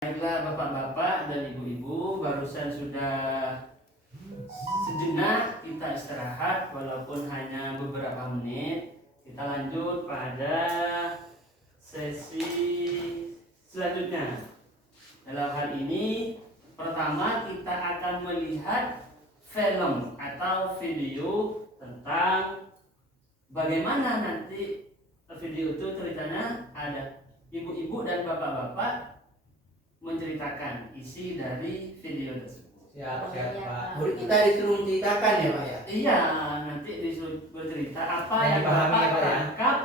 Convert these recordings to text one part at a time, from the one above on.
Baiklah bapak-bapak dan ibu-ibu, barusan sudah sejenak kita istirahat walaupun hanya beberapa menit. Kita lanjut pada sesi selanjutnya. Dalam hal ini pertama kita akan melihat film atau video tentang bagaimana nanti video itu ceritanya ada ibu-ibu dan bapak-bapak menceritakan isi dari video tersebut. Siap Pak. Jadi kita disuruh menceritakan ya Pak ya? Iya, nanti disuruh bercerita apa yang dipahami Bapak ya, Pak, ya? tangkap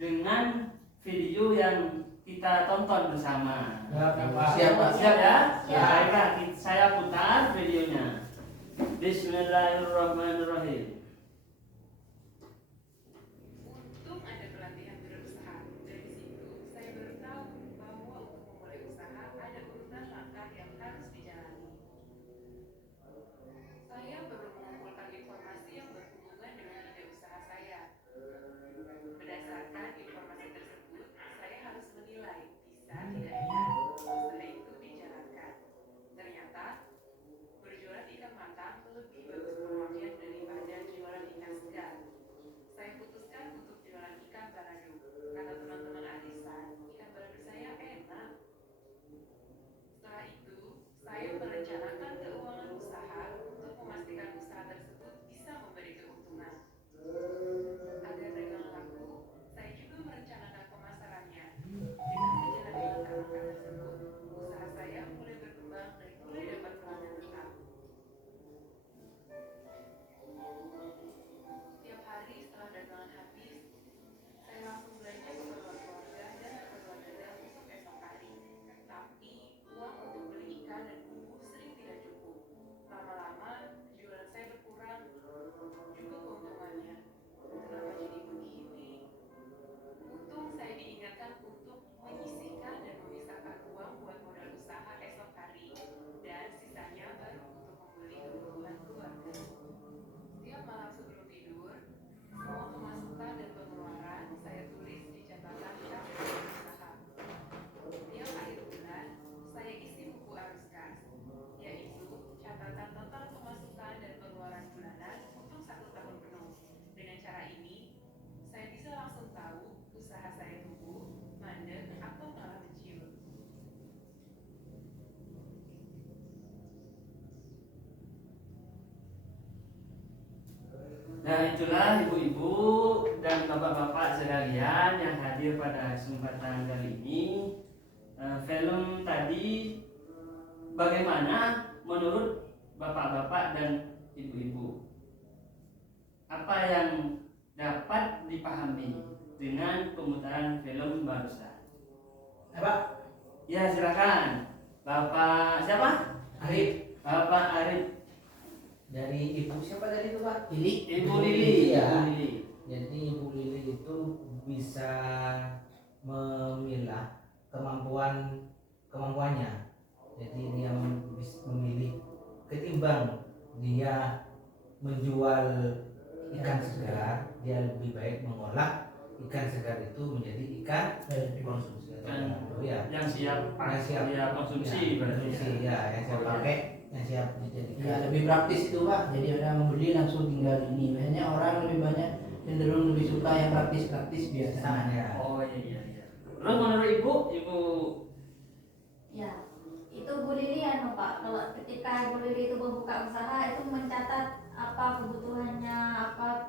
dengan video yang kita tonton bersama. Siap Pak. Siap ya? Siap. Baiklah, saya putar videonya. Bismillahirrahmanirrahim. Untung ada pelatihan berusaha. Dari situ, saya baru tahu bahwa untuk memulai usaha ada urutan langkah yang harus dijalani. Saya perlu mengumpulkan informasi yang berhubungan dengan ide usaha saya. Berdasarkan informasi tersebut, saya harus menilai bisa tidaknya usaha itu dijalankan. Ternyata, berjualan ikan matang lebih bagus peluangnya daripada jualan ikan segar. Saya putuskan untuk jualan ikan balado. Kata teman-teman arisan, ikan balado saya enak. Setelah itu, saya merencanakan keuangan usaha untuk memastikan usaha tersebut bisa memberi keuntungan. Agar dagangan laku, saya juga merencanakan pemasarannya. Dengan menjalani langkah-langkah tersebut, usaha saya mulai berkembang dan mulai dapat pelanggan tetap. Tiap hari setelah dagangan habis, saya langsung belanja keperluan keluarga dan keperluan dagang untuk esok hari. Tapi, uang untuk beli ikan dan bumbu sering tidak cukup. Lama-lama, jualan saya berkurang, juga keuntungannya. Kenapa jadi begini? Untung saya diingatkan untuk menyisihkan dan memisahkan uang buat modal usaha esok hari. Dan sisanya baru untuk membeli kebutuhan keluarga. Setiap malam sebelum tidur, semua pemasukan dan pengeluaran saya tulis di catatan kas usaha. Tiap akhir bulan, saya isi buku arus kas, yaitu catatan total pemasukan dan pengeluaran bulanan untuk 1 tahun penuh. Dengan cara ini, saya bisa langsung tahu usaha saya tumbuh, mandek, atau malah kecil. Nah, itulah ibu-ibu dan bapak-bapak sekalian yang hadir pada kesempatan kali ini. Film tadi bagaimana menurut bapak-bapak dan ibu-ibu? Apa yang dapat dipahami dengan pemutaran film barusan? Pak. Ya, silakan. Bapak siapa? Arif. Bapak Arif. Dari ibu siapa tadi itu Pak? Lili. Ibu Lili. Ya. Ibu Lili. Jadi Ibu Lili itu bisa memilah kemampuannya. Jadi dia memilih ketimbang dia menjual ikan segar, dia lebih baik mengolah ikan segar itu menjadi ikan konsumsi. Yang siap konsumsi berarti. Konsumsi ya, yang siap pakai, yang siap dijadikan. Ya lebih praktis itu Pak. Jadi orang membeli langsung tinggal ini. Biasanya orang lebih banyak cenderung lebih suka yang praktis-praktis biasanya. Ya. Oh iya. Terus menurut ibu Ya, itu Bu Lili anu Pak, kalau ketika Bu Lili itu membuka usaha itu mencatat apa kebutuhannya, apa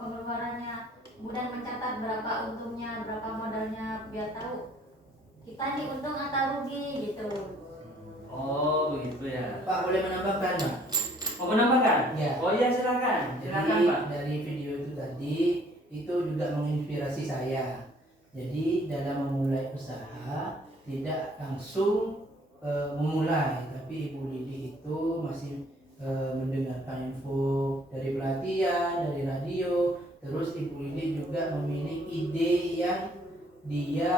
pengeluarannya, kemudian mencatat berapa untungnya, berapa modalnya, biar tahu kita nih untung atau rugi gitu. oh begitu ya. Pak boleh menambahkan Pak? Mau menambahkan? Ya. Oh iya silakan Jadi Pak. dari video itu tadi itu juga menginspirasi saya. Jadi dalam memulai usaha tidak langsung memulai, tapi Ibu Lili itu masih mendengarkan info dari pelatihan, dari radio. Terus Ibu Lili juga memilih ide yang dia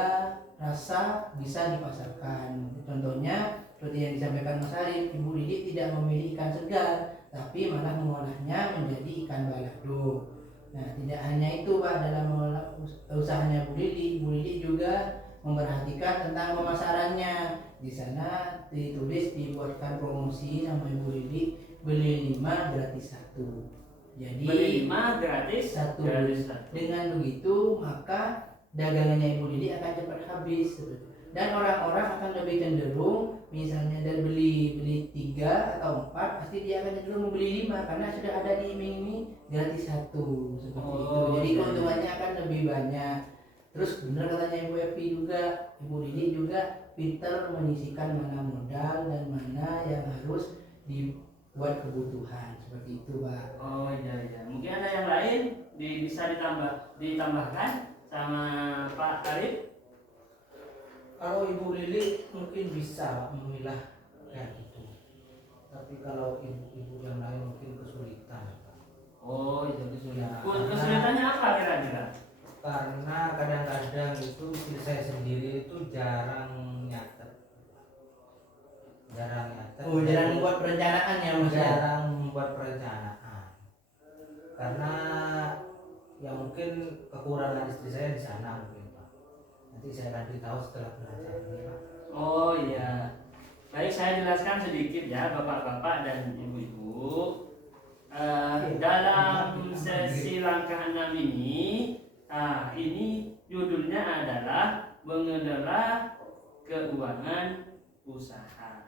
rasa bisa dipasarkan. Contohnya seperti yang disampaikan Mas Arif, Ibu Lili tidak memilih ikan segar, tapi malah mengolahnya menjadi ikan balado. Nah, tidak hanya itu Pak, dalam mengolah usahanya Bu Lili juga memperhatikan tentang pemasarannya. Di sana ditulis, dibuatkan promosi sama Ibu Lili, beli 5 gratis 1. Jadi Beli 5 gratis satu. gratis 1. Dengan begitu maka dagangannya Ibu Lili akan cepat habis, dan orang-orang akan lebih cenderung, misalnya dari beli 3 atau 4, pasti dia akan cenderung membeli 5 karena sudah ada di iming-iming gratis 1 seperti itu. Jadi iya. keuntungannya akan lebih banyak. Terus benar katanya Ibu Evi juga, Ibu Lili juga pintar menyisihkan mana modal dan mana yang harus dibuat kebutuhan seperti itu, Pak. Oh iya iya. Mungkin ada yang lain bisa ditambahkan sama Pak Arif. Kalau Ibu Lili mungkin bisa Pak, memilah kayak gitu. Tapi kalau ibu-ibu yang lain mungkin kesulitan Pak. Oh iya kesulitan. Ya, Kesulitannya apa kira-kira? Karena kadang-kadang itu saya sendiri itu jarang nyatet. Oh, jarang membuat perencanaan ya Mas? Jarang membuat perencanaan. Karena ya mungkin kekurangan istri saya di sana mungkin Pak. Nanti saya akan beritahu setelah belajar ini Pak. Oh iya. Baik, saya jelaskan sedikit ya Bapak-bapak dan Ibu-ibu. Dalam sesi langkah 6 ini judulnya adalah mengelola keuangan usaha.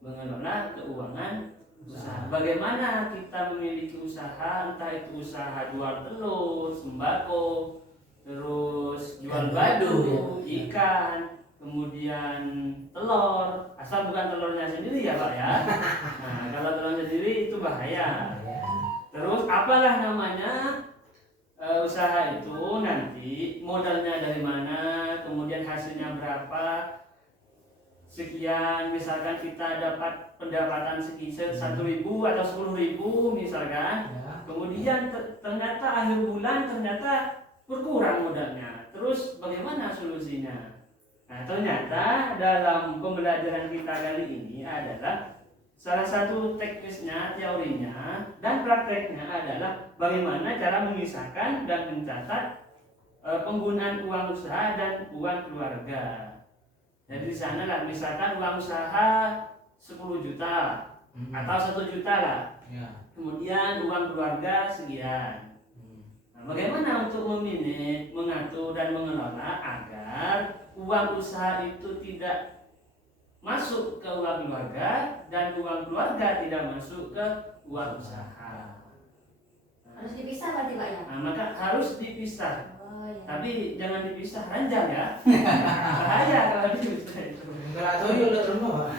Mengelola keuangan usaha. Bagaimana kita memiliki usaha, entah itu usaha jual telur, sembako, terus jual baju, ikan, kemudian telur, asal bukan telurnya sendiri ya Pak ya. Nah kalau telurnya sendiri itu bahaya. Terus apalah namanya usaha itu, nanti modalnya dari mana, kemudian hasilnya berapa, sekian, misalkan kita dapat pendapatan sekian 1.000 atau 10.000 misalkan, kemudian ternyata akhir bulan ternyata berkurang modalnya, terus bagaimana solusinya? Nah ternyata dalam pembelajaran kita kali ini adalah salah satu teknisnya, teorinya, dan prakteknya adalah bagaimana cara memisahkan dan mencatat penggunaan uang usaha dan uang keluarga. Jadi di sana lah, misalkan uang usaha 10 juta atau 1 juta lah. Kemudian uang keluarga sekian. Nah, bagaimana untuk memanage, mengatur dan mengelola agar uang usaha itu tidak masuk ke uang keluarga dan uang keluarga tidak masuk ke uang usaha. Harus dipisah berarti Pak ya? Nah, maka harus dipisah. Oh iya. Tapi jangan dipisah ranjang ya. Bahaya kalau dipisah itu. Enggak tahu ya udah rumah Pak.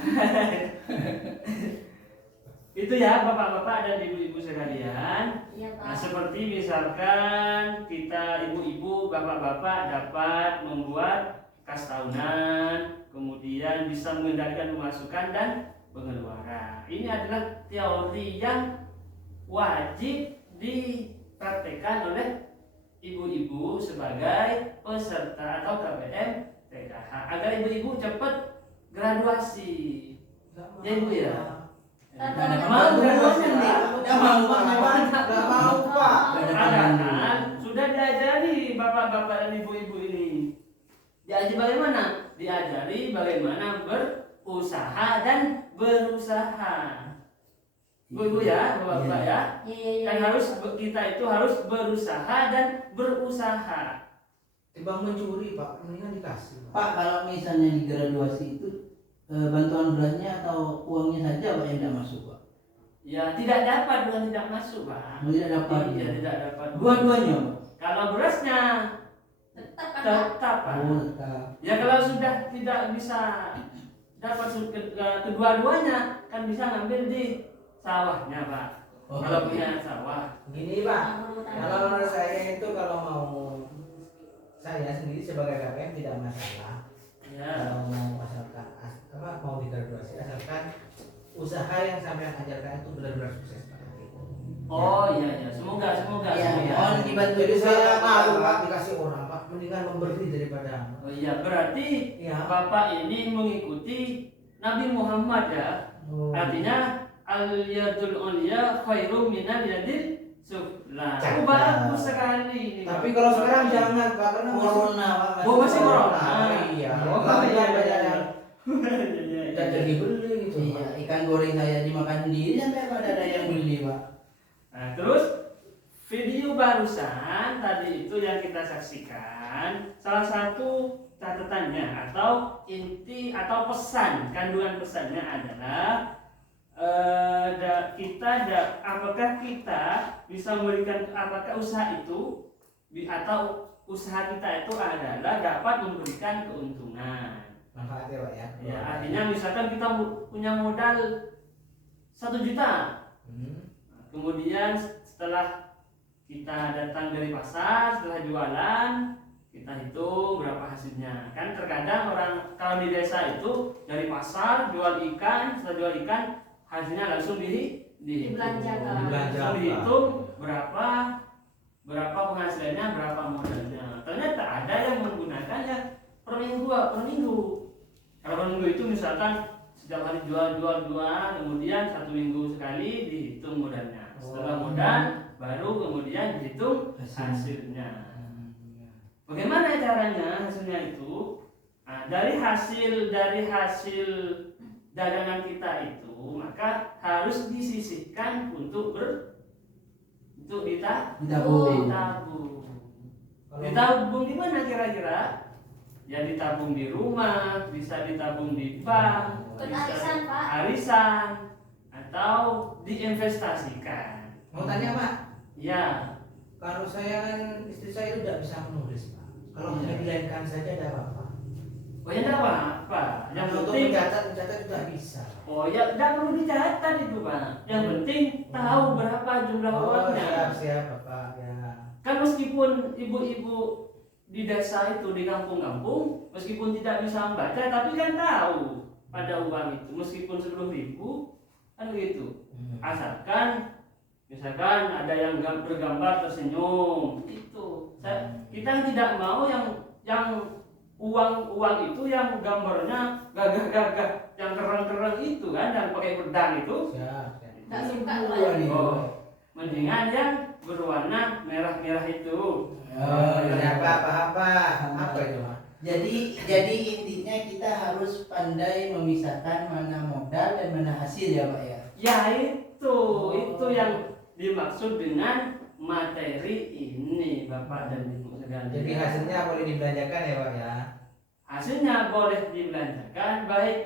Itu ya Bapak-bapak dan Ibu-ibu sekalian. Iya Pak. Nah, seperti misalkan kita ibu-ibu, bapak-bapak dapat membuat kas tahunan, kemudian bisa mengendalikan pemasukan dan pengeluaran. Ini adalah teori yang wajib dipraktekkan oleh ibu-ibu sebagai peserta atau KBM PKH agar ibu-ibu cepat graduasi. Ya Ibu ya. Mau graduasi nih? Udah mau Pak, Enggak mau Pak. Padahal sudah diajari bapak-bapak dan ibu-ibu ini. Diajari bagaimana? Diajari bagaimana berusaha dan berusaha. Bu ya, bapak-bapak ya. Iya. Dan kita itu harus berusaha dan berusaha. Timbang mencuri Pak, mendingan dikasih Pak, kalau misalnya di graduasi itu bantuan berasnya atau uangnya saja Pak yang tidak masuk Pak? Ya tidak dapat, bukan tidak masuk Pak. Tidak dapat. Ya, tidak dapat. Dua-duanya Pak? Kalau berasnya Tetap kan Pak? tetap Pak. Oh, tetap. Ya kalau sudah tidak bisa dapat kedua-duanya, kan bisa ngambil di sawahnya Pak. Oh, Kalau punya sawah. Gini Pak, kalau menurut saya itu kalau mau saya sendiri sebagai KPM tidak masalah. Ya. Kalau mau asalkan mau digraduasi asalkan usaha yang sampai ajarkan itu benar-benar sukses Pak. Oh iya ya, semoga Iya, semoga. mohon dibantu Jadi juga, saya Pak. malu Pak dikasih orang Pak, mendingan memberi daripada. Oh iya, berarti Ya. Bapak ini mengikuti Nabi Muhammad ya. Oh. Artinya al-yadul ulya khairum minal yadil sufla. Cakep. Oh, bagus sekali ini. Tapi Pak. kalau sekarang jangan Pak karena Corona Pak. Oh, masih corona. Iya. Oh, Tapi iya, banyak iya. yang tidak jadi beli gitu. Iya, ikan goreng saya dimakan sendiri sampai ada yang beli, Pak. Nah, terus video barusan tadi itu yang kita saksikan, salah satu catatannya atau inti atau pesan, kandungan pesannya adalah apakah kita bisa memberikan, apakah usaha itu atau usaha kita itu adalah dapat memberikan keuntungan. Manfaat ya Pak ya. Ya, artinya misalkan kita punya modal 1 juta. Kemudian setelah kita datang dari pasar, setelah jualan, kita hitung berapa hasilnya. Kan terkadang orang kalau di desa itu dari pasar jual ikan, setelah jual ikan hasilnya langsung Dibelanjakan. langsung dihitung berapa penghasilannya, berapa modalnya. Ternyata ada yang menggunakannya per minggu. Kalau per minggu itu misalkan setiap hari jual, kemudian 1 minggu sekali dihitung modalnya. Setelah modal baru kemudian dihitung hasilnya. Bagaimana caranya hasilnya itu? Nah, dari hasil dagangan kita itu maka harus disisihkan untuk Ditabung. Ditabung di mana kira-kira? Ya ditabung di rumah, bisa ditabung di bank, Ikut bisa arisan, Pak. arisan, atau diinvestasikan. Mau tanya Pak, Ya, kalau saya kan istri saya itu tidak bisa menulis Pak. Kalau hanya dilainkan saja ada apa-apa. oh ya enggak apa-apa. Yang Untuk penting mencatat juga bisa. oh ya enggak perlu dicatat itu Pak. Yang penting tahu berapa jumlah uangnya. Siap Bapak ya. Kan meskipun ibu-ibu di desa itu, di kampung-kampung, meskipun tidak bisa membaca tapi kan tahu pada uang itu meskipun 10.000 kan begitu. Asalkan misalkan ada yang bergambar tersenyum itu. Kita tidak mau yang uang itu yang gambarnya gagah-gagah, yang keren-keren itu kan, yang pakai pedang itu. Siap. Nggak suka Pak. Oh, mendingan yang berwarna merah-merah itu. Apa itu Pak? Jadi intinya kita harus pandai memisahkan mana modal dan mana hasil ya, Pak ya. Ya itu yang dimaksud dengan materi ini Bapak dan Ibu sekalian. Jadi hasilnya boleh dibelanjakan ya Pak ya. Hasilnya boleh dibelanjakan baik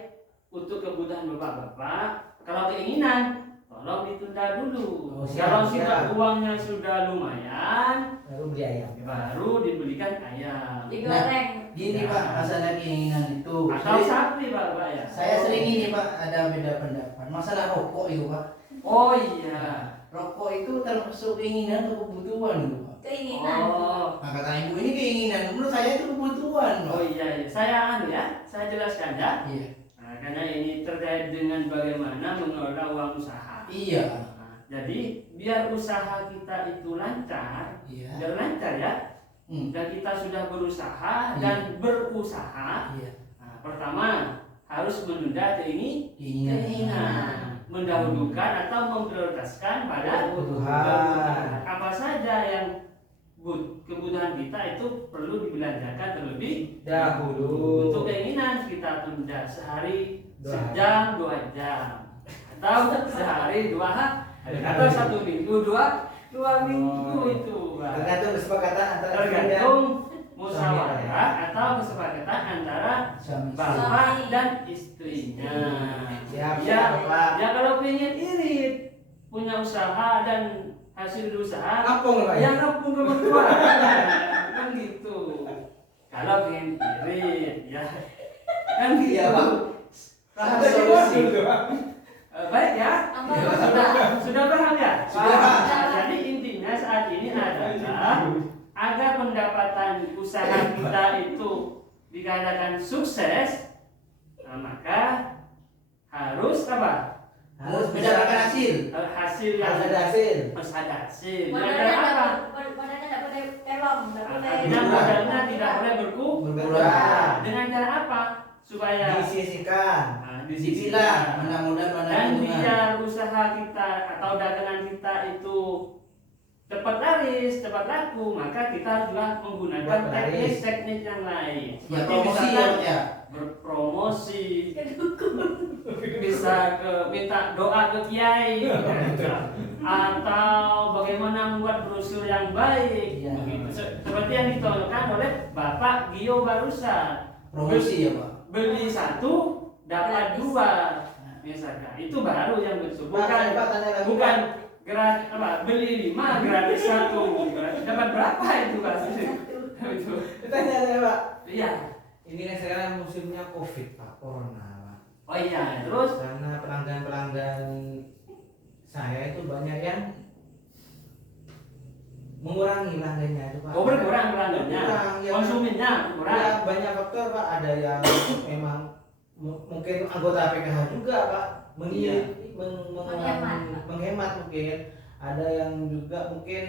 untuk kebutuhan Bapak-bapak. Kalau keinginan tolong ditunda dulu. Oh, siap, Kalau siap. sudah uangnya sudah lumayan, Baru beli ayam. baru dibelikan ayam Digoreng. Gini Pak, masalah keinginan itu. atau sapi Bapak ya. Saya sering ini Pak, ada beda pendapat. Masalah rokok itu Pak. Oh iya. Rokok itu termasuk keinginan atau kebutuhan itu Pak. Keinginan. Oh. Nah, kata ibu ini keinginan, menurut saya itu kebutuhan Pak. Oh iya, saya jelaskan ya. Iya. Nah, karena ini terkait dengan bagaimana mengelola uang usaha. Iya. Nah, jadi biar usaha kita itu lancar, Iya. biar lancar ya. Dan kita sudah berusaha dan berusaha. Iya. Nah, pertama harus menunda Keinginan. keinginan, mendahulukan atau memprioritaskan pada Kebutuhan. apa saja yang kebutuhan kita itu perlu dibelanjakan terlebih Dahulu. Untuk keinginan kita tunda sehari, 2 sejam, 2 jam, atau sehari 2 hari, atau 1 minggu, 2 minggu itu. Pak. Tergantung kesepakatan antara istri dan Tergantung musyawarah atau kesepakatan antara Suami. bapak dan istrinya. Siap, Ya, Bapak. ya kalau pengen irit, punya usaha dan hasil usaha, Kampung Pak ya. yang kampung ke mertua, kan gitu. Kalau pengen irit, ya kan gitu. Iya, Pak. Ada Solusi. baik ya, sudah paham ya? Sudah, Pak. Nah, jadi intinya saat ini adalah agar pendapatan usaha kita itu dikatakan sukses, nah, maka harus apa? Harus mendapatkan hasil. Hasil yang Harus ada hasil. harus ada hasil. Modalnya Dengan apa? nggak boleh pelong, nggak boleh. Artinya modalnya tidak boleh Berkurang. Dengan cara apa? Supaya Disisihkan. Dipilah mana modal mana dan keuntungan. biar usaha kita atau dagangan kita itu cepat laris, cepat laku, maka kita juga menggunakan Cepat laris. teknik-teknik yang lain. Ya Seperti promosi ya misalkan Pak ya. berpromosi, bisa minta doa ke kiai, atau bagaimana membuat brosur yang baik, Iya. begitu. Seperti yang ditonjolkan oleh Bapak Gio barusan. Promosi ya Pak. Beli satu dapat Gratis. dua, misalkan itu baru yang betul. Pak, Bukan Pak, tanya lagi, bukan Pak. gratis apa beli 5 gratis 1, dapat berapa itu Pak? Itu. Tanya Pak. Iya. Ini kan sekarang musimnya COVID Pak, corona Pak. Oh iya, terus Karena pelanggan-pelanggan saya itu banyak yang mengurangi pelanggannya itu Pak. berkurang pelanggannya, Berkurang, ya. konsumennya berkurang. Ya, banyak faktor Pak, ada yang memang mungkin anggota PKH juga Pak, Iya. menghemat mungkin. Ada yang juga mungkin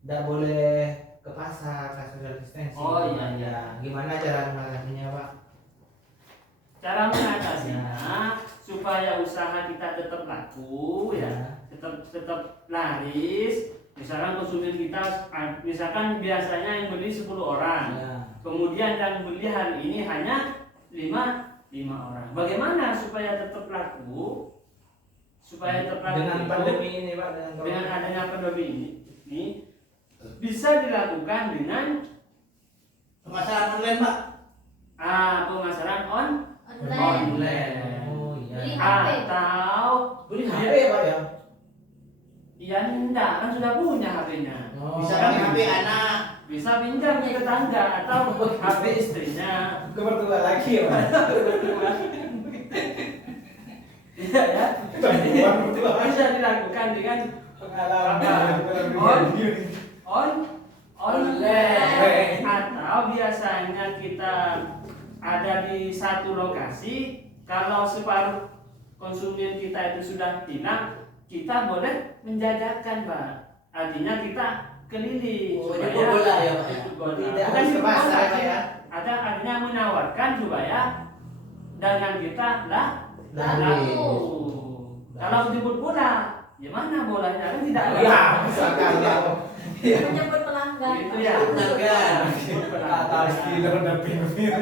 tidak boleh ke pasar, social distancing. Oh, iya, iya. Ya, gimana cara mengatasinya Pak? Cara mengatasinya supaya usaha kita tetap laku ya, tetap laris. Misalkan konsumen kita, misalkan biasanya yang beli 10 orang, Ya. kemudian yang beli hari ini hanya 5 orang. Bagaimana supaya tetap laku? Supaya tetap laku Dengan itu, pandemi ini Pak, dengan adanya pandemi ini bisa dilakukan dengan Pemasaran online Pak. pemasaran Online. online. Oh iya. Beli HP. Atau Beli HP Pak ya? ya enggak, kan sudah punya HP-nya. Oh. Bisa pakai HP anak. Bisa pinjam ke tetangga atau HP istrinya. Ke mertua lagi ya Pak. Iya ya. Bisa dilakukan dengan online atau biasanya kita ada di satu lokasi. Kalau separuh konsumen kita itu sudah hilang, kita boleh menjajakan Pak. Artinya kita keliling Oh, ini bola ya, Pak, ya? ikut bola. Tidak Bukan harus ke ikut pasar, bola, Pak, ya? Ada artinya menawarkan supaya dagang kita laku. Kalau dijemput bola, gimana bolanya kan tidak laku. Ya, misalkan ya. Menyebut pelanggan. Itu ya. Pelanggan. Jemput Kata istilah udah pinggir.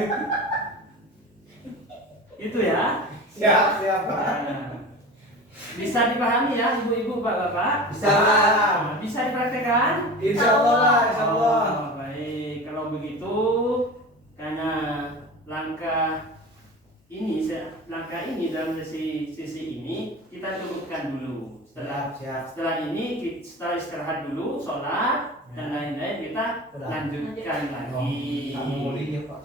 Itu ya. Siap, siap Pak. Nah, bisa dipahami ya ibu-ibu, bapak-bapak? Bisa Pak. Bisa dipraktekkan? Insya Allah Pak, insya Allah. Oh, baik, kalau begitu karena langkah ini dalam sisi ini kita cukupkan dulu. Siap. Setelah ini kita istirahat dulu, sholat dan lain-lain kita Sudah. lanjutkan lagi. Kamu boleh ya Pak.